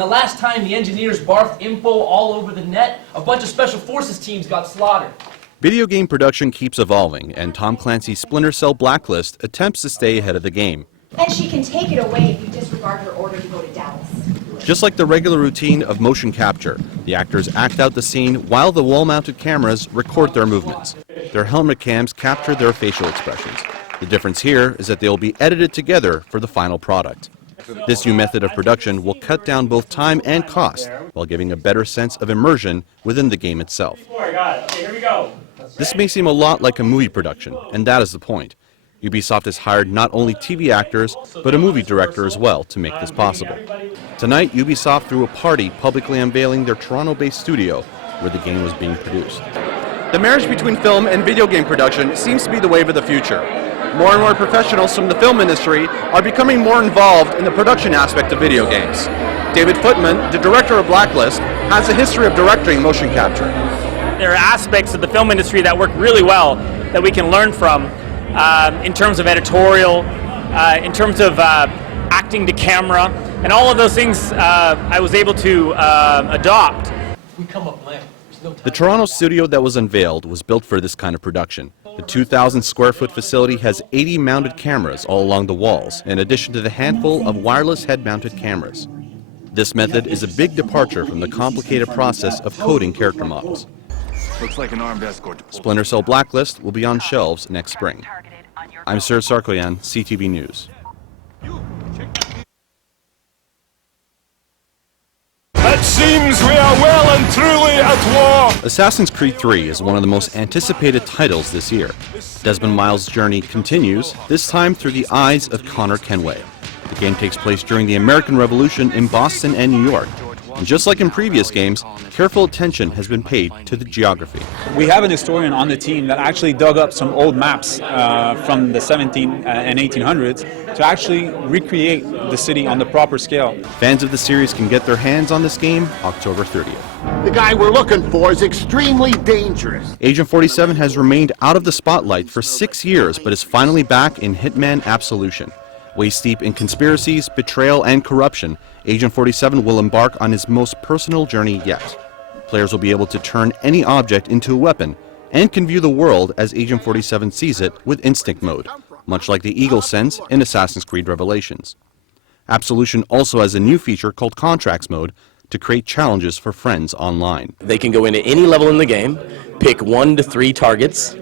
And the last time the engineers barfed info all over the net, a bunch of special forces teams got slaughtered. Video game production keeps evolving, and Tom Clancy's Splinter Cell Blacklist attempts to stay ahead of the game. And she can take it away if you disregard her order to go to Dallas. Just like the regular routine of motion capture, the actors act out the scene while the wall-mounted cameras record their movements. Their helmet cams capture their facial expressions. The difference here is that they will be edited together for the final product. This new method of production will cut down both time and cost while giving a better sense of immersion within the game itself. This may seem a lot like a movie production, and that is the point. Ubisoft has hired not only TV actors, but a movie director as well to make this possible. Tonight, Ubisoft threw a party publicly unveiling their Toronto-based studio where the game was being produced. The marriage between film and video game production seems to be the wave of the future. More and more professionals from the film industry are becoming more involved in the production aspect of video games. David Footman, the director of Blacklist, has a history of directing motion capture. There are aspects of the film industry that work really well that we can learn from in terms of editorial, in terms of acting to camera, and all of those things I was able to adopt. We come up lame. The Toronto studio that was unveiled was built for this kind of production. The 2,000 square foot facility has 80 mounted cameras all along the walls, in addition to the handful of wireless head-mounted cameras. This method is a big departure from the complicated process of coding character models. Looks like an armed escort. Splinter Cell Blacklist will be on shelves next spring. I'm Sir Sarkoyan, CTV News. It seems we are well and truly at war. Assassin's Creed 3 is one of the most anticipated titles this year. Desmond Miles' journey continues, this time through the eyes of Connor Kenway. The game takes place during the American Revolution in Boston and New York. And just like in previous games, careful attention has been paid to the geography. We have an historian on the team that actually dug up some old maps from the 17 and 1800s to actually recreate the city on the proper scale. Fans of the series can get their hands on this game October 30th. The guy we're looking for is extremely dangerous. Agent 47 has remained out of the spotlight for 6 years, but is finally back in Hitman Absolution. Waist-deep in conspiracies, betrayal, and corruption, Agent 47 will embark on his most personal journey yet. Players will be able to turn any object into a weapon and can view the world as Agent 47 sees it with instinct mode, much like the Eagle sense in Assassin's Creed Revelations. Absolution also has a new feature called Contracts Mode to create challenges for friends online. They can go into any level in the game, pick 1 to 3 targets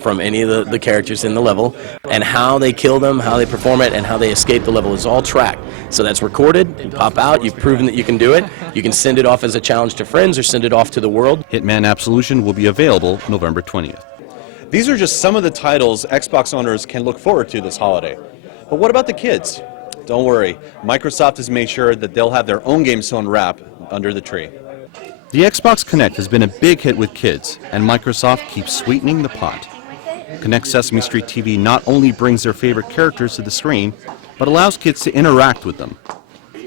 from any of the characters in the level, and how they kill them, how they perform it, and how they escape the level is all tracked. So that's recorded, you pop out, you've proven that you can do it, you can send it off as a challenge to friends or send it off to the world. Hitman Absolution will be available November 20th. These are just some of the titles Xbox owners can look forward to this holiday. But what about the kids? Don't worry, Microsoft has made sure that they'll have their own game sewn wrap under the tree. The Xbox Kinect has been a big hit with kids, and Microsoft keeps sweetening the pot. Kinect Sesame Street TV not only brings their favorite characters to the screen, but allows kids to interact with them.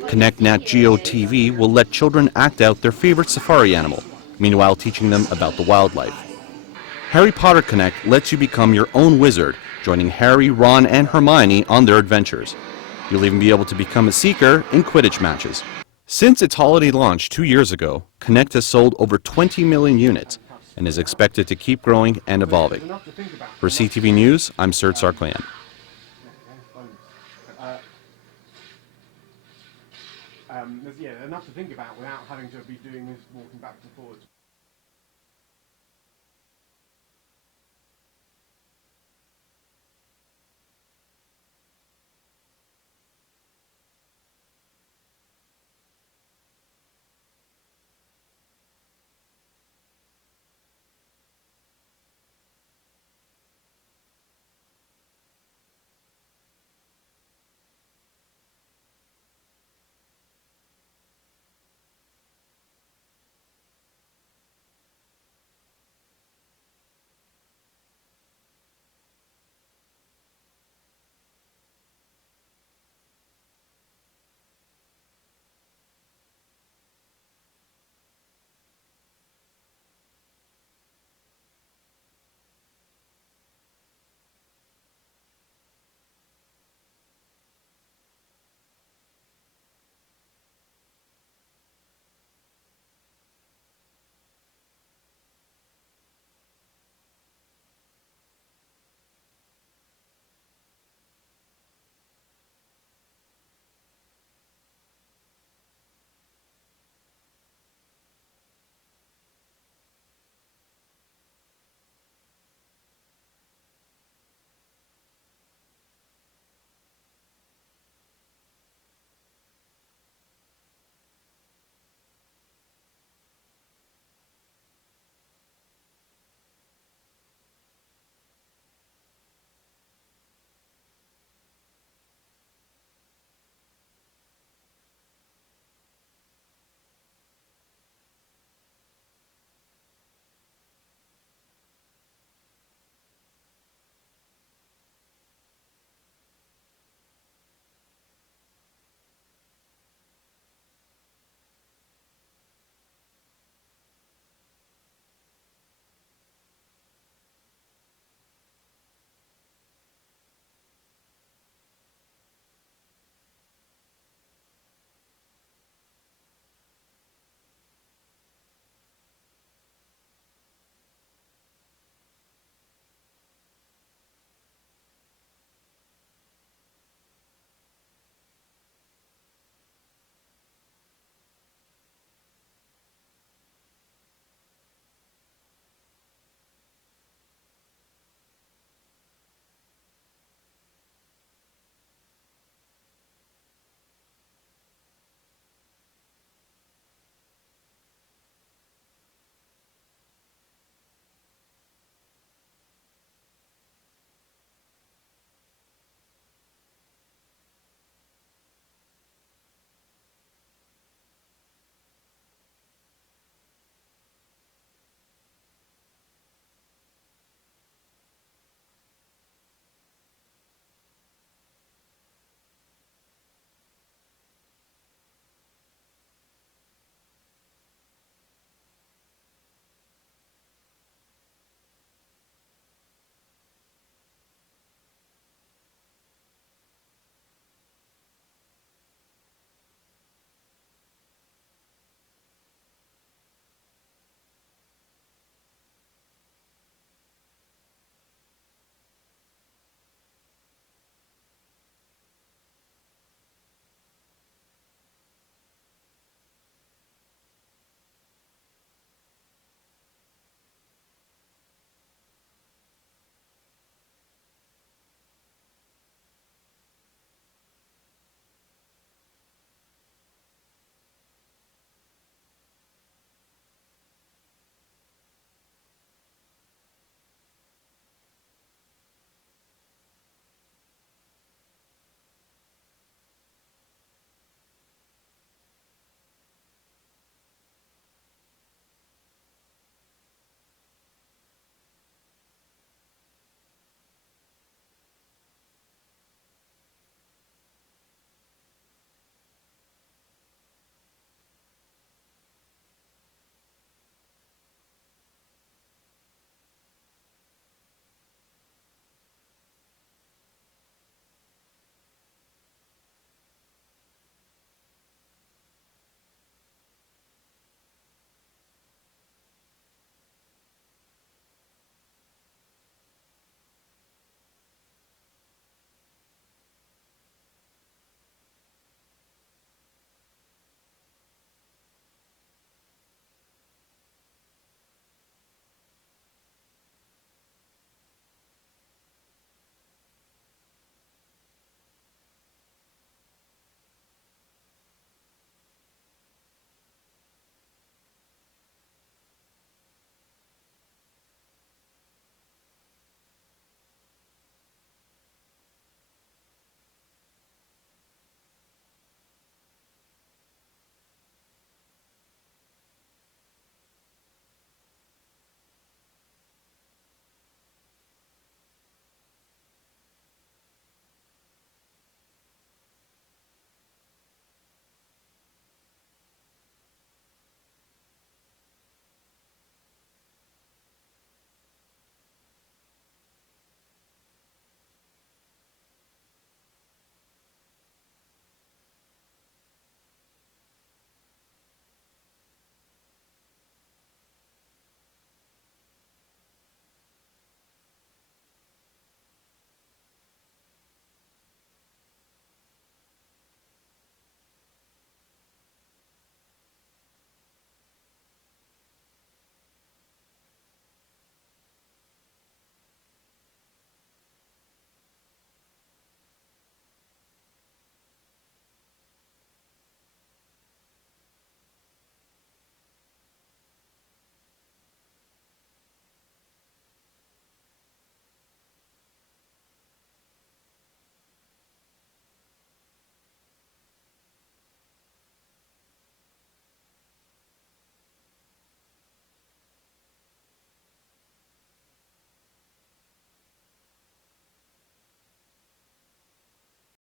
Kinect Nat Geo TV will let children act out their favorite safari animal, meanwhile teaching them about the wildlife. Harry Potter Kinect lets you become your own wizard, joining Harry, Ron, and Hermione on their adventures. You'll even be able to become a seeker in Quidditch matches. Since its holiday launch 2 years ago, Kinect has sold over 20 million units and is expected to keep growing and evolving. For CTV News, I'm Sir Sarkoyan. Yeah, enough to think about without having to be doing this walking backwards and forwards.